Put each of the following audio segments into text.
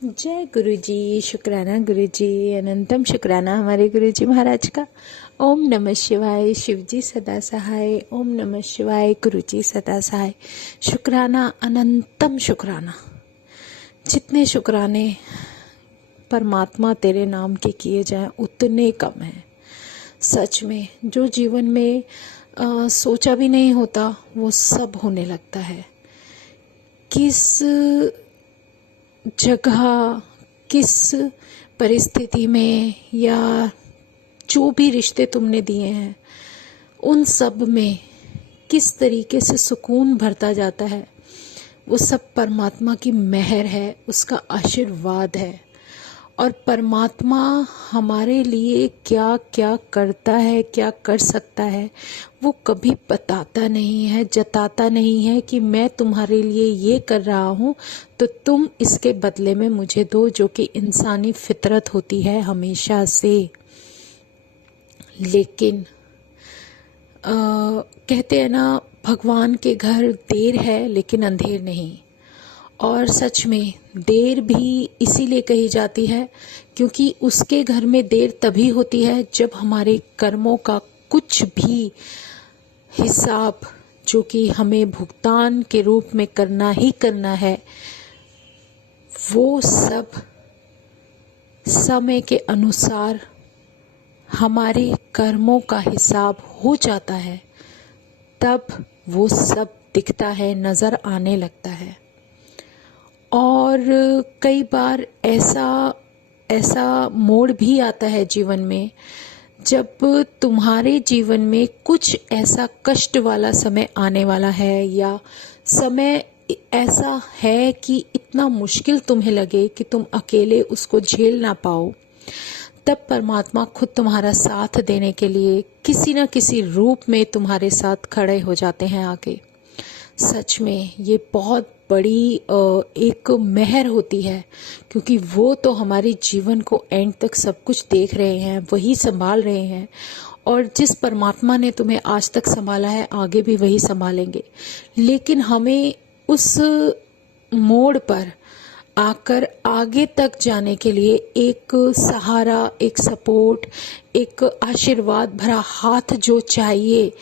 जय गुरु जी। शुक्राना गुरु जी, अनंतम शुक्राना हमारे गुरु जी महाराज का। ओम नमः शिवाय। शिव जी सदा सहाय। ओम नमः शिवाय। गुरु जी सदा सहाय। शुक्राना, अनंतम शुक्राना। जितने शुक्राने परमात्मा तेरे नाम के किए जाएं उतने कम हैं। सच में जो जीवन में सोचा भी नहीं होता वो सब होने लगता है। किस जगह, किस परिस्थिति में, या जो भी रिश्ते तुमने दिए हैं उन सब में किस तरीके से सुकून भरता जाता है, वो सब परमात्मा की मेहर है, उसका आशीर्वाद है। और परमात्मा हमारे लिए क्या क्या करता है, क्या कर सकता है, वो कभी बताता नहीं है, जताता नहीं है कि मैं तुम्हारे लिए ये कर रहा हूँ तो तुम इसके बदले में मुझे दो, जो कि इंसानी फितरत होती है हमेशा से। लेकिन कहते हैं ना, भगवान के घर देर है लेकिन अंधेर नहीं। और सच में देर भी इसीलिए कही जाती है क्योंकि उसके घर में देर तभी होती है जब हमारे कर्मों का कुछ भी हिसाब, जो कि हमें भुगतान के रूप में करना ही करना है, वो सब समय के अनुसार हमारे कर्मों का हिसाब हो जाता है, तब वो सब दिखता है, नज़र आने लगता है। और कई बार ऐसा मोड़ भी आता है जीवन में जब तुम्हारे जीवन में कुछ ऐसा कष्ट वाला समय आने वाला है, या समय ऐसा है कि इतना मुश्किल तुम्हें लगे कि तुम अकेले उसको झेल ना पाओ। तब परमात्मा खुद तुम्हारा साथ देने के लिए किसी न किसी रूप में तुम्हारे साथ खड़े हो जाते हैं आगे। सच में ये बहुत बड़ी एक मेहर होती है, क्योंकि वो तो हमारे जीवन को एंड तक सब कुछ देख रहे हैं, वही संभाल रहे हैं। और जिस परमात्मा ने तुम्हें आज तक संभाला है, आगे भी वही संभालेंगे। लेकिन हमें उस मोड़ पर आकर आगे तक जाने के लिए एक सहारा, एक सपोर्ट, एक आशीर्वाद भरा हाथ जो चाहिए,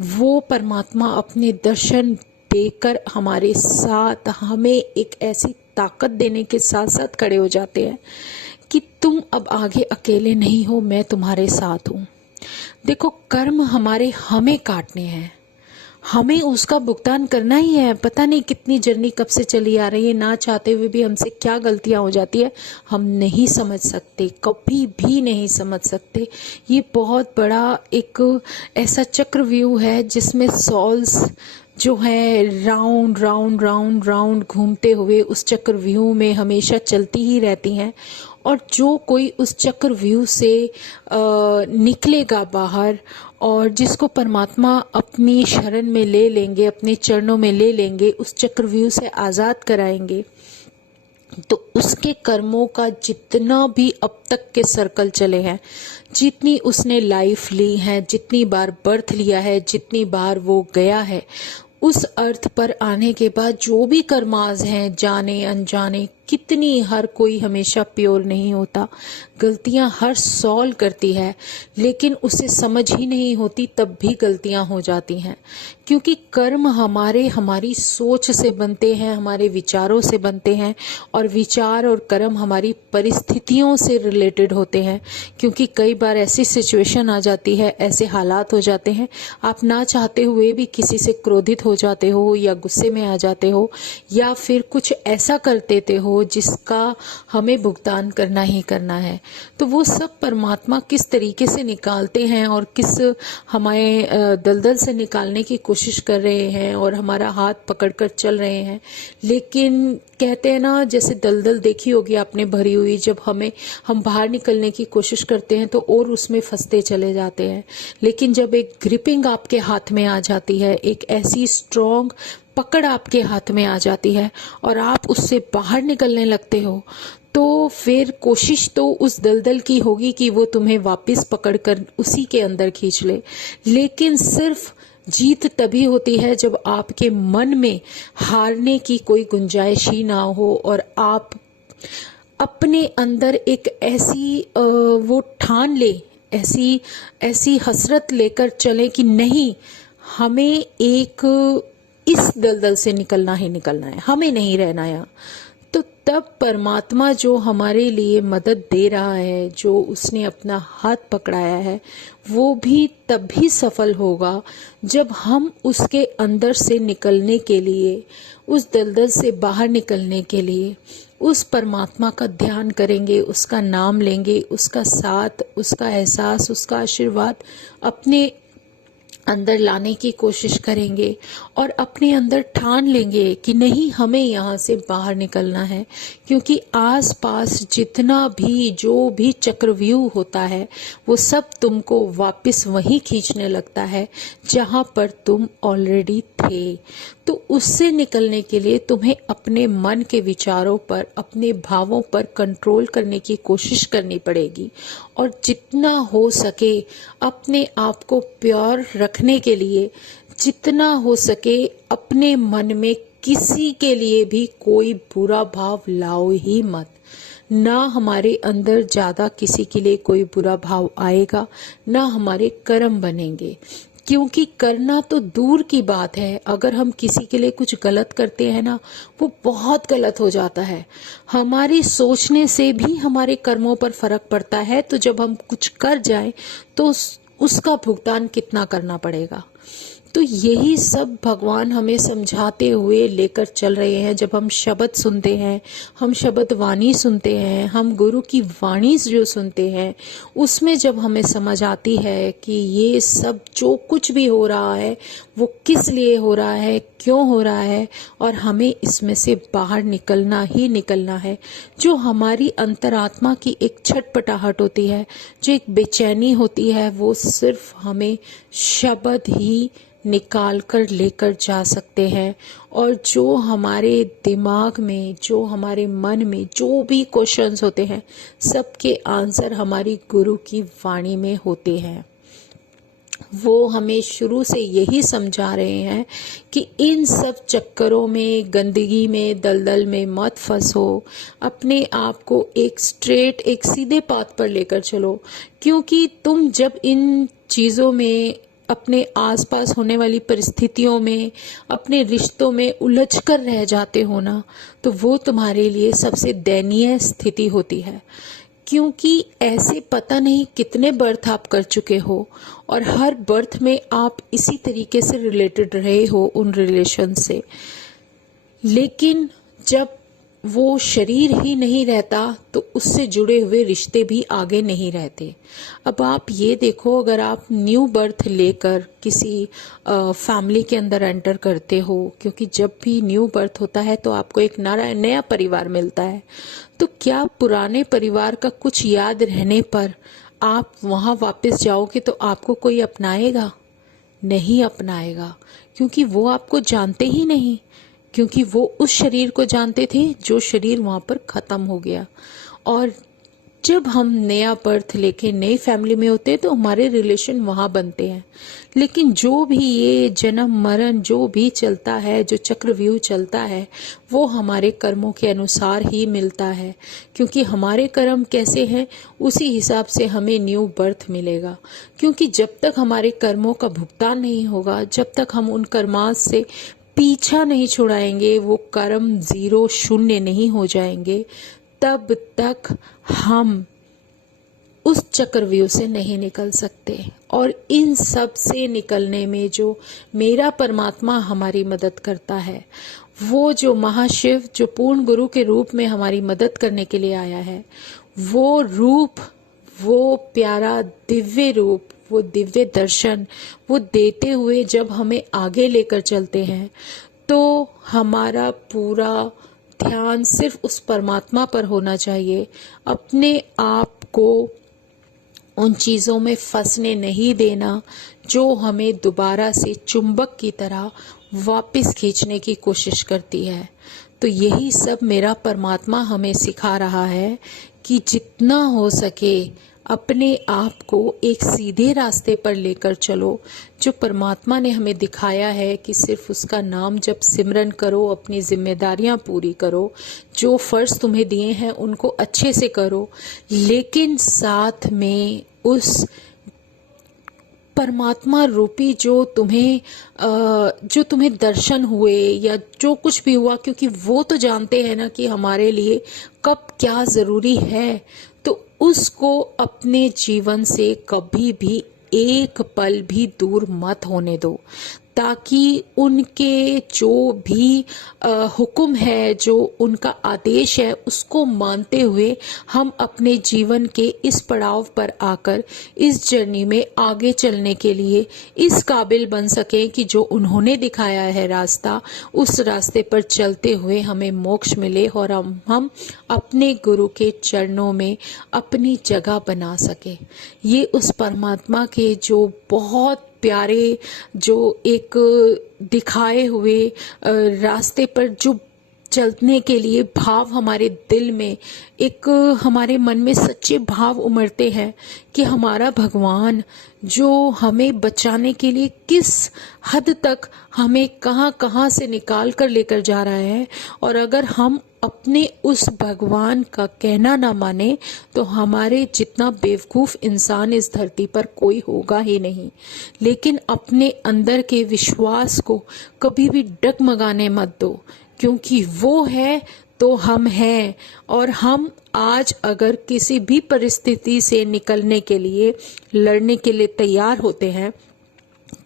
वो परमात्मा अपने दर्शन देकर हमारे साथ हमें एक ऐसी ताकत देने के साथ साथ खड़े हो जाते हैं कि तुम अब आगे अकेले नहीं हो, मैं तुम्हारे साथ हूँ। देखो, कर्म हमारे हमें काटने हैं, हमें उसका भुगतान करना ही है। पता नहीं कितनी जर्नी कब से चली आ रही है, ना चाहते हुए भी हमसे क्या गलतियां हो जाती है, हम नहीं समझ सकते, कभी भी नहीं समझ सकते। ये बहुत बड़ा एक ऐसा चक्रव्यूह है जिसमें सॉल्स जो है राउंड राउंड राउंड राउंड घूमते हुए उस चक्रव्यूह में हमेशा चलती ही रहती हैं। और जो कोई उस चक्रव्यूह से निकलेगा बाहर, और जिसको परमात्मा अपनी शरण में ले लेंगे, अपने चरणों में ले लेंगे, उस चक्रव्यूह से आज़ाद कराएंगे, तो उसके कर्मों का जितना भी अब तक के सर्कल चले हैं, जितनी उसने लाइफ ली है, जितनी बार बर्थ लिया है, जितनी बार वो गया है, उस अर्थ पर आने के बाद जो भी कर्माज हैं, जाने अनजाने, कितनी, हर कोई हमेशा प्योर नहीं होता, गलतियां हर सॉल्व करती है, लेकिन उसे समझ ही नहीं होती, तब भी गलतियां हो जाती हैं। क्योंकि कर्म हमारी सोच से बनते हैं, हमारे विचारों से बनते हैं, और विचार और कर्म हमारी परिस्थितियों से रिलेटेड होते हैं। क्योंकि कई बार ऐसी सिचुएशन आ जाती है, ऐसे हालात हो जाते हैं, आप ना चाहते हुए भी किसी से क्रोधित हो जाते हो, या गुस्से में आ जाते हो, या फिर कुछ ऐसा कर देते हो जिसका हमें भुगतान करना ही करना है। तो वो सब परमात्मा किस तरीके से निकालते हैं, और किस हमें दलदल से निकालने की कोशिश कर रहे हैं, और हमारा हाथ पकड़कर चल रहे हैं। लेकिन कहते हैं ना, जैसे दलदल देखी होगी आपने भरी हुई, जब हम बाहर निकलने की कोशिश करते हैं तो और उसमें फंसते चले जाते हैं। लेकिन जब एक ग्रिपिंग आपके हाथ में आ जाती है, एक ऐसी स्ट्रॉन्ग पकड़ आपके हाथ में आ जाती है, और आप उससे बाहर निकलने लगते हो, तो फिर कोशिश तो उस दलदल की होगी कि वो तुम्हें वापस पकड़कर उसी के अंदर खींच ले। लेकिन सिर्फ जीत तभी होती है जब आपके मन में हारने की कोई गुंजाइश ही ना हो, और आप अपने अंदर एक ऐसी वो ठान ले, ऐसी ऐसी हसरत लेकर चले कि नहीं, हमें एक इस दलदल से निकलना ही निकलना है, हमें नहीं रहना यहाँ। तो तब परमात्मा जो हमारे लिए मदद दे रहा है, जो उसने अपना हाथ पकड़ाया है, वो भी तभी सफल होगा जब हम उसके अंदर से निकलने के लिए, उस दलदल से बाहर निकलने के लिए उस परमात्मा का ध्यान करेंगे, उसका नाम लेंगे, उसका साथ, उसका एहसास, उसका आशीर्वाद अपने अंदर लाने की कोशिश करेंगे और अपने अंदर ठान लेंगे कि नहीं, हमें यहाँ से बाहर निकलना है। क्योंकि आसपास जितना भी जो भी चक्रव्यूह होता है वो सब तुमको वापस वहीं खींचने लगता है जहाँ पर तुम ऑलरेडी थे। तो उससे निकलने के लिए तुम्हें अपने मन के विचारों पर, अपने भावों पर कंट्रोल करने की कोशिश करनी पड़ेगी और जितना हो सके अपने आप को प्योर रखने के लिए, जितना हो सके अपने मन में किसी के लिए भी कोई बुरा भाव लाओ ही मत। ना हमारे अंदर ज्यादा किसी के लिए कोई बुरा भाव आएगा, ना हमारे कर्म बनेंगे। क्योंकि करना तो दूर की बात है, अगर हम किसी के लिए कुछ गलत करते हैं ना, वो बहुत गलत हो जाता है। हमारी सोचने से भी हमारे कर्मों पर फर्क पड़ता है। तो जब हम कुछ कर जाएं तो उसका भुगतान कितना करना पड़ेगा। तो यही सब भगवान हमें समझाते हुए लेकर चल रहे हैं। जब हम शब्द सुनते हैं, हम शब्द वाणी सुनते हैं, हम गुरु की वाणी जो सुनते हैं, उसमें जब हमें समझ आती है कि ये सब जो कुछ भी हो रहा है वो किस लिए हो रहा है, क्यों हो रहा है, और हमें इसमें से बाहर निकलना ही निकलना है। जो हमारी अंतरात्मा की एक छटपटाहट होती है, जो एक बेचैनी होती है, वो सिर्फ हमें शब्द ही निकाल कर लेकर जा सकते हैं। और जो हमारे दिमाग में, जो हमारे मन में जो भी क्वेश्चंस होते हैं, सबके आंसर हमारी गुरु की वाणी में होते हैं। वो हमें शुरू से यही समझा रहे हैं कि इन सब चक्करों में, गंदगी में, दलदल में मत फंसो। अपने आप को एक स्ट्रेट, एक सीधे पाथ पर लेकर चलो। क्योंकि तुम जब इन चीज़ों में, अपने आसपास होने वाली परिस्थितियों में, अपने रिश्तों में उलझ कर रह जाते हो ना, तो वो तुम्हारे लिए सबसे दयनीय स्थिति होती है। क्योंकि ऐसे पता नहीं कितने बर्थ आप कर चुके हो और हर बर्थ में आप इसी तरीके से रिलेटेड रहे हो उन रिलेशन से। लेकिन जब वो शरीर ही नहीं रहता तो उससे जुड़े हुए रिश्ते भी आगे नहीं रहते। अब आप ये देखो, अगर आप न्यू बर्थ लेकर किसी फैमिली के अंदर एंटर करते हो, क्योंकि जब भी न्यू बर्थ होता है तो आपको एक नया परिवार मिलता है, तो क्या पुराने परिवार का कुछ याद रहने पर आप वहां वापस जाओगे तो आपको कोई अपनाएगा? नहीं अपनाएगा, क्योंकि वो आपको जानते ही नहीं। क्योंकि वो उस शरीर को जानते थे जो शरीर वहां पर खत्म हो गया। और जब हम नया बर्थ लेके नई फैमिली में होते हैं तो हमारे रिलेशन वहां बनते हैं। लेकिन जो भी ये जन्म मरण जो भी चलता है, जो चक्रव्यूह चलता है, वो हमारे कर्मों के अनुसार ही मिलता है। क्योंकि हमारे कर्म कैसे हैं, उसी हिसाब से हमें न्यू बर्थ मिलेगा। क्योंकि जब तक हमारे कर्मों का भुगतान नहीं होगा, जब तक हम उन कर्मास से पीछा नहीं छुड़ाएंगे, वो कर्म जीरो, शून्य नहीं हो जाएंगे, तब तक हम उस चक्रव्यूह से नहीं निकल सकते। और इन सब से निकलने में जो मेरा परमात्मा हमारी मदद करता है, वो जो महाशिव, जो पूर्ण गुरु के रूप में हमारी मदद करने के लिए आया है, वो रूप, वो प्यारा दिव्य रूप, वो दिव्य दर्शन वो देते हुए जब हमें आगे लेकर चलते हैं, तो हमारा पूरा ध्यान सिर्फ उस परमात्मा पर होना चाहिए। अपने आप को उन चीज़ों में फंसने नहीं देना जो हमें दोबारा से चुंबक की तरह वापस खींचने की कोशिश करती है। तो यही सब मेरा परमात्मा हमें सिखा रहा है कि जितना हो सके अपने आप को एक सीधे रास्ते पर लेकर चलो, जो परमात्मा ने हमें दिखाया है कि सिर्फ उसका नाम जब सिमरन करो, अपनी जिम्मेदारियां पूरी करो, जो फर्ज तुम्हें दिए हैं उनको अच्छे से करो, लेकिन साथ में उस परमात्मा रूपी जो तुम्हें दर्शन हुए या जो कुछ भी हुआ, क्योंकि वो तो जानते हैं ना कि हमारे लिए कब क्या जरूरी है, तो उसको अपने जीवन से कभी भी एक पल भी दूर मत होने दो, ताकि उनके जो भी हुक्म है, जो उनका आदेश है, उसको मानते हुए हम अपने जीवन के इस पड़ाव पर आकर इस जर्नी में आगे चलने के लिए इस काबिल बन सकें कि जो उन्होंने दिखाया है रास्ता, उस रास्ते पर चलते हुए हमें मोक्ष मिले और हम अपने गुरु के चरणों में अपनी जगह बना सके। ये उस परमात्मा के जो बहुत प्यारे, जो एक दिखाए हुए रास्ते पर जो चलने के लिए भाव हमारे दिल में, एक हमारे मन में सच्चे भाव उमड़ते हैं कि हमारा भगवान जो हमें बचाने के लिए किस हद तक हमें कहां कहां से निकाल कर लेकर जा रहा है, और अगर हम अपने उस भगवान का कहना ना माने तो हमारे जितना बेवकूफ इंसान इस धरती पर कोई होगा ही नहीं। लेकिन अपने अंदर के विश्वास को कभी भी डगमगाने मत दो, क्योंकि वो है तो हम हैं, और हम आज अगर किसी भी परिस्थिति से निकलने के लिए, लड़ने के लिए तैयार होते हैं,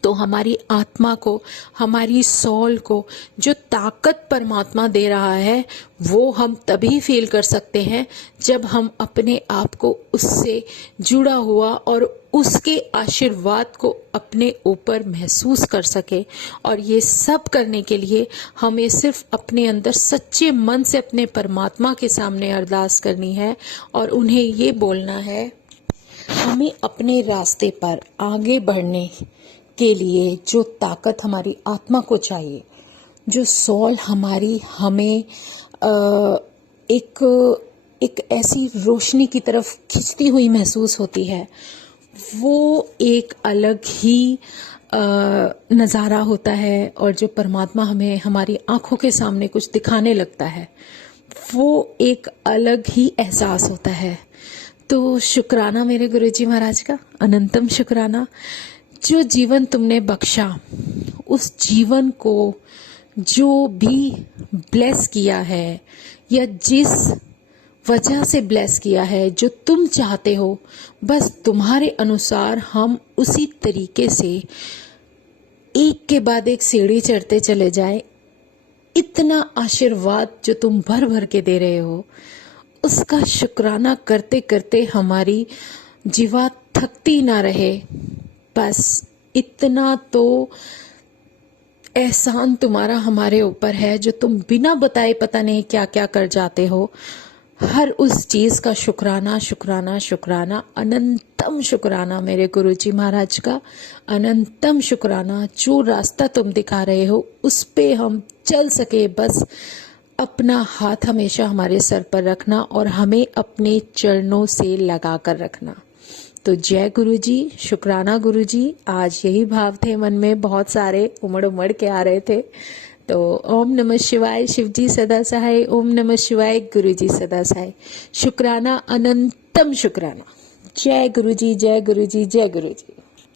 तो हमारी आत्मा को, हमारी सोल को जो ताकत परमात्मा दे रहा है, वो हम तभी फील कर सकते हैं जब हम अपने आप को उससे जुड़ा हुआ और उसके आशीर्वाद को अपने ऊपर महसूस कर सके। और ये सब करने के लिए हमें सिर्फ अपने अंदर सच्चे मन से अपने परमात्मा के सामने अरदास करनी है और उन्हें ये बोलना है, हमें अपने रास्ते पर आगे बढ़ने के लिए जो ताकत हमारी आत्मा को चाहिए, जो सोल हमारी हमें एक ऐसी रोशनी की तरफ खींचती हुई महसूस होती है, वो एक अलग ही नज़ारा होता है। और जो परमात्मा हमें हमारी आंखों के सामने कुछ दिखाने लगता है, वो एक अलग ही एहसास होता है। तो शुक्राना मेरे गुरुजी महाराज का, अनंतम शुक्राना। जो जीवन तुमने बख्शा, उस जीवन को जो भी ब्लेस किया है या जिस वजह से ब्लेस किया है, जो तुम चाहते हो, बस तुम्हारे अनुसार हम उसी तरीके से एक के बाद एक सीढ़ी चढ़ते चले जाए। इतना आशीर्वाद जो तुम भर भर के दे रहे हो, उसका शुक्राना करते करते हमारी जीवा थकती ना रहे। बस इतना तो एहसान तुम्हारा हमारे ऊपर है, जो तुम बिना बताए पता नहीं क्या क्या कर जाते हो। हर उस चीज का शुक्राना शुक्राना शुक्राना, अनंतम शुक्राना मेरे गुरुजी महाराज का, अनंतम शुक्राना। जो रास्ता तुम दिखा रहे हो उस पे हम चल सके, बस अपना हाथ हमेशा हमारे सर पर रखना और हमें अपने चरणों से लगा कर रखना। तो जय गुरुजी, शुक्राना गुरुजी। आज यही भाव थे मन में, बहुत सारे उमड़ उमड़ के आ रहे थे। तो ओम नमः शिवाय, शिवजी सदा सहाय। ओम नमः शिवाय, गुरुजी सदा सहाय। शुक्राना, अनंतम शुक्राना। जय गुरुजी, जय गुरुजी, जय गुरुजी।